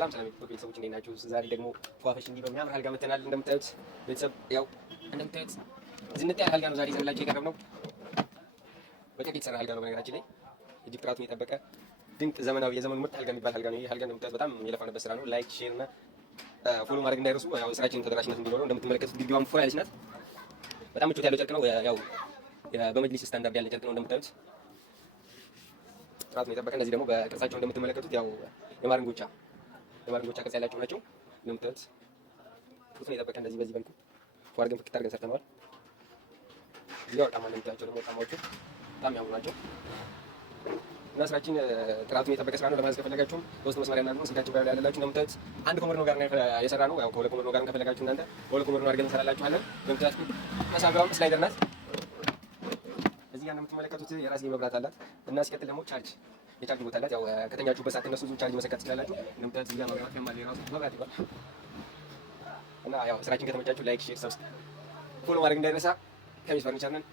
ሰላም ሰላም ቤተሰቦች እንዴት ናችሁ? ዛሬ ደግሞ ፏፈሽ እንዲህ በሚያምር አልጋ መተናል። እንደምታዩት ቤተሰብ ያው እንደምታዩት ዝንጥ ያለ አልጋ ነው ዛሬ ይዘንላችሁ የቀረብነው። በጨርቅ የተሰራ አልጋ ነው። በነገራችን ላይ እጅግ ጥራቱን የጠበቀ ድንቅ ዘመናዊ የዘመኑ ምርጥ አልጋ የሚባል አልጋ ነው። ይሄ አልጋ እንደምታዩት በጣም የለፋንበት ስራ ነው። ላይክ፣ ሼር እና ፎሎ ማድረግ እንዳይረሱ። ያው ስራችን ተደራሽነት እንዲኖረው እንደምትመለከቱት ግድግዳዋም ፎር ያለች ናት። በጣም ምቾት ያለው ጨርቅ ነው። ያው በመጅሊስ ስታንዳርድ ያለ ጨርቅ ነው እንደምታዩት ጥራቱን የጠበቀ። እነዚህ ደግሞ በቅርጻቸው እንደምትመለከቱት ያው የማርንጎቻ ቅርጽ ያላቸው ናቸው። እንደምታዩት ጡትን የጠበቀ እንደዚህ በዚህ መልኩ ፎር አድርገን ፍክት አድርገን ሰርተነዋል። እዚህ ወርቃማ እንደምታዩቸው ደግሞ ወርቃማዎቹ በጣም ያምሩ ናቸው እና ስራችን ጥራቱን የጠበቀ ስራ ነው። ለማዘዝ ከፈለጋችሁም በውስጥ መስመር ያናግሩን። ስልካችን ጋር ያላላችሁ እንደምታዩት አንድ ኮመርኖ ጋር የሰራ ነው። ያው ከሁለት ኮመርኖ ጋር ከፈለጋችሁ እናንተ በሁለት ኮመርኖ አድርገን እንሰራላችኋለን። እንደምታዩት መሳቢያውም ስላይደር ናት። እዚህ ጋር እንደምትመለከቱት የራስ መብራት አላት እና ሲቀጥል ደግሞ የቻርጅ ቦታ አላት። ያው ከተኛችሁበት ሰዓት እነሱ ቻርጅ መሰካት ትችላላችሁ። እንደምታዩት እዚህ ጋር መብራት ከማለ የራሱ መብራት ይባል እና ያው ስራችን ከተመቻችሁ ላይክ፣ ሼር፣ ሰብስክራይብ፣ ፎሎ ማድረግ እንዳይረሳ። ከሚስ ፈርኒቸር ነን።